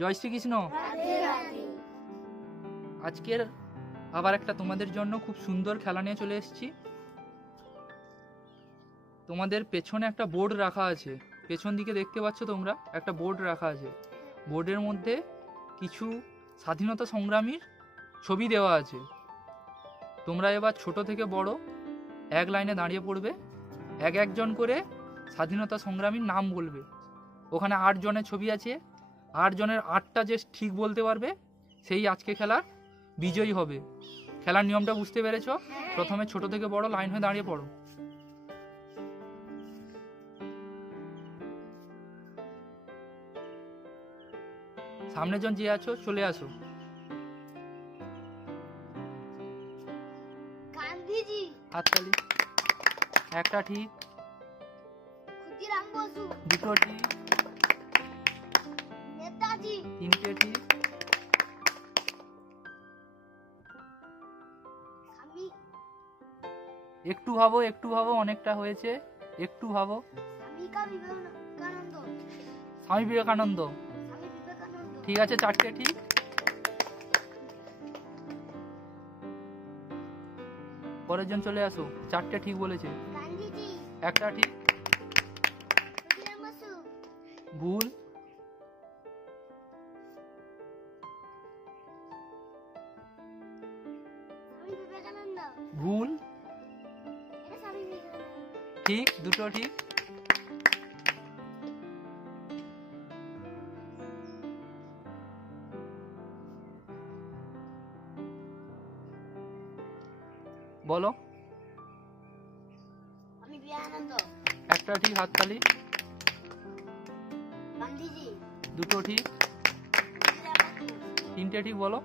জয় শ্রীকৃষ্ণ। আজকের আবার একটা তোমাদের জন্য খুব সুন্দর খেলা নিয়ে চলে এসেছি। তোমাদের পেছনে একটা বোর্ড রাখা আছে, পেছন দিকে দেখতে পাচ্ছ তোমরা একটা বোর্ড রাখা আছে। বোর্ডের মধ্যে কিছু স্বাধীনতা সংগ্রামীর ছবি দেওয়া আছে। তোমরা এবার ছোট থেকে বড় এক লাইনে দাঁড়িয়ে পড়বে, একজন করে স্বাধীনতা সংগ্রামীর নাম বলবে। ওখানে 8 জনের ছবি আছে, 8 জনের 8টা যে ঠিক বলতে পারবে সেই আজকে খেলার বিজয়ী হবে। খেলার নিয়মটা বুঝতে পেরেছো? প্রথমে ছোট থেকে বড় লাইন হয়ে দাঁড়িয়ে পড়ো। সামনের জন যে আছো চলে আসো। গান্ধীজি। হাততালি। একটা ঠিক, ক্ষুদিরাম বসু। দুটো ঠিক, নেতাজি। তিনটে ঠিক, স্বামী একটু ভাবো একটু ভাবো, অনেকটা হয়েছে, একটু ভাবো। স্বামীকা বিবেকানন্দ। স্বামী বিবেকানন্দ। স্বামী বিবেকানন্দ। ঠিক আছে, 4টে ঠিক। পরের জন চলে আসো, 4টে ঠিক বলেছে। গান্ধীজি। একটা ঠিক, ক্ষুদিরাম বসু। ভুল, স্বামী বিবেকানন্দ। ভুল, এটা স্বামী বিবেকানন্দ। ঠিক, দুটো ঠিক। বলো। স্বামী বিবেকানন্দ। একটা ঠিক, হাততালি। গান্ধীজি। দুটো ঠিক, ক্ষুদিরাম বসু। তিনটে ঠিক। বলো,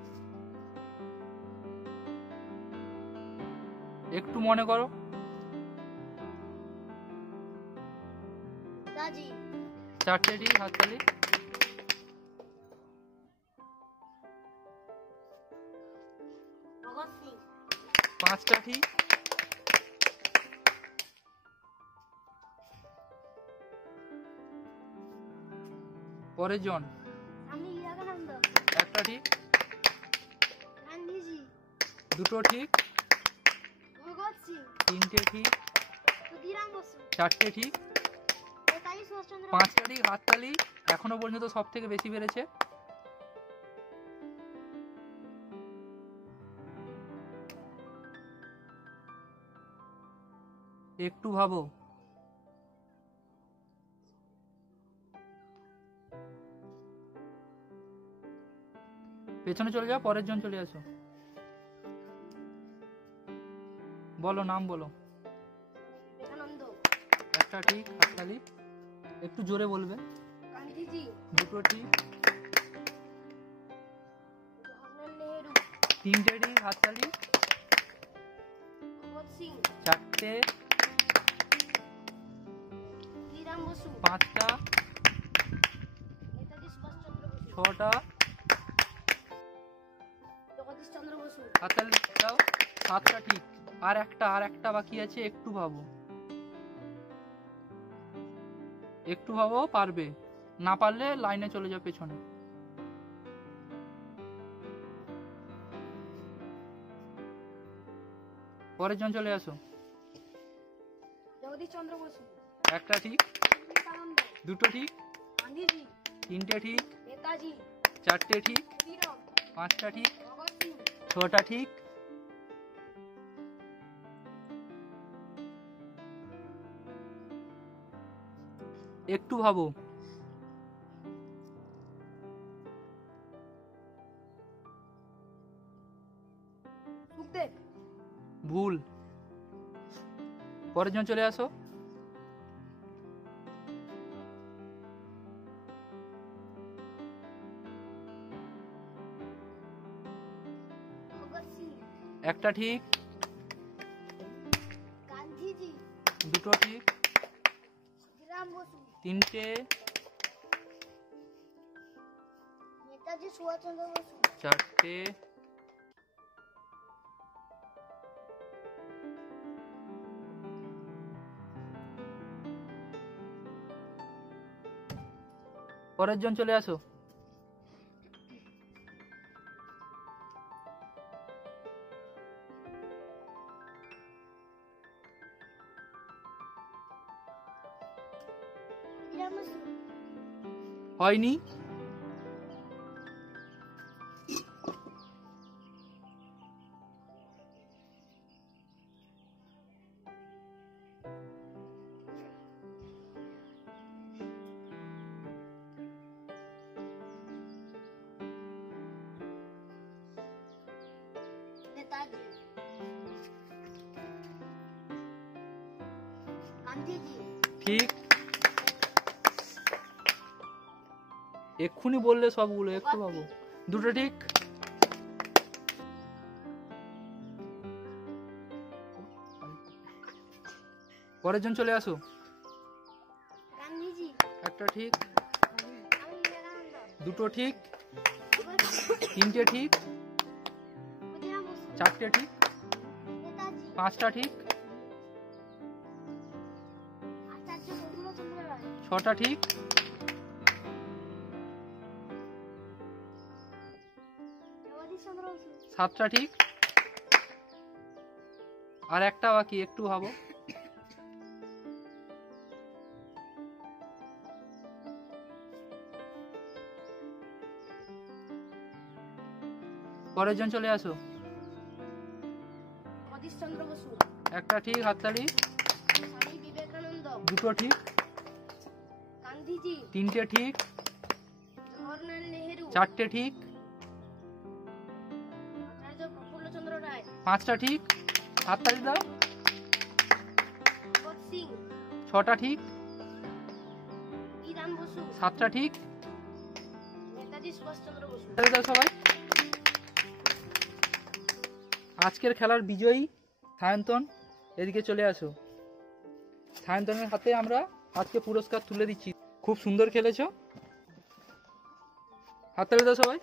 একটু মনে করো। নেতাজি। 4টে ঠিক, হাততালি। ভগৎ সিং। 5টা ঠিক। পরের জন, স্বামী বিবেকানন্দ। একটা ঠিক, গান্ধীজি। দুটো ঠিক, ভগৎ সিং। তিনটে ঠিক, ক্ষুদিরাম বসু। 4টে ঠিক, নেতাজি সুভাষচন্দ্র বসু। 5টা ঠিক, হাততালি। এখনো পর্যন্ত সব থেকে বেশি বেড়েছে। একটু ভাবো। পেছনে চলে যাও, পরের জন চলে আসো। বলো, নাম বলো। বিবেকানন্দ। একটা ঠিক, হাততালি। একটু জোরে বলবে। গান্ধীজি। দুটো ঠিক, জওহরলাল নেহেরু। তিনটে ঠিক, হাততালি। ভগৎ সিং। 4টে, ক্ষুদিরাম বসু। 5টা, নেতাজি সুভাষচন্দ্র বসু। 6টা, জগদীশ চন্দ্র বসু। হাততালি দাও। 7টা ঠিক। আর একটা বাকি আছে, একটু ভাবো। একটু ভাবো, পারবে। না পারলে লাইনে চলে যাও পেছনে। পরের জন চলে আসো। জগদীশ চন্দ্র বসু। একটা ঠিক, বিবেকানন্দ। দুটো ঠিক, গান্ধীজি। তিনটে ঠিক, নেতাজি। 4টে ঠিক, ক্ষুদিরাম। 5টা ঠিক, ভগৎ সিং। 6টা ঠিক। একটু ভাবো। সুখদেব। ভুল। পরের জন চলে আসো। ভগৎ সিং। একটা ঠিক, গান্ধীজি। দুটো ঠিক, ক্ষুদিরাম বসু। তিনটে, নেতাজি সুভাষচন্দ্র বসু। 4টে, পরের জন চলে আসো। হয়নি। नेताजी, গান্ধীজি, ঠিক। এক্ষুনি বললে সবগুলো, একটু পাবো। দুটো ঠিক। পরের জন চলে আসো। গান্ধীজি, একটা ঠিক, স্বামী বিবেকানন্দ, দুটো ঠিক, ভগৎ সিং, তিনটে ঠিক, ক্ষুদিরাম বসু, চারটে ঠিক, নেতাজি, পাঁচটা ঠিক, আচার্য প্রফুল্লচন্দ্র রায়, ছটা ঠিক, জগদীশ চন্দ্র বসু, সাতটা ঠিক, আর একটা বাকি, একটু ভাবো। পরের জন চলে আসো। জগদীশ চন্দ্র বসু, একটা ঠিক, হাততালি। স্বামী বিবেকানন্দ, দুটো ঠিক, গান্ধীজি, তিনটে ঠিক, জওহরলাল নেহেরু, চারটে ঠিক, আচার্য প্রফুল্লচন্দ্র রায়, পাঁচটা ঠিক, হাততালি দাও। ভগৎ সিং, ছটা ঠিক, ক্ষুদিরাম বসু, সাতটা ঠিক, নেতাজি সুভাষচন্দ্র বসু। হাততালি দাও সবাই। আজকের খেলার বিজয়ী সায়ন্তন, এদিকে চলে আসো। সায়ন্তনের হাতে আমরা আজকে পুরস্কার তুলে দিচ্ছি। খুব সুন্দর খেলেছো, হাততালি দাও সবাই।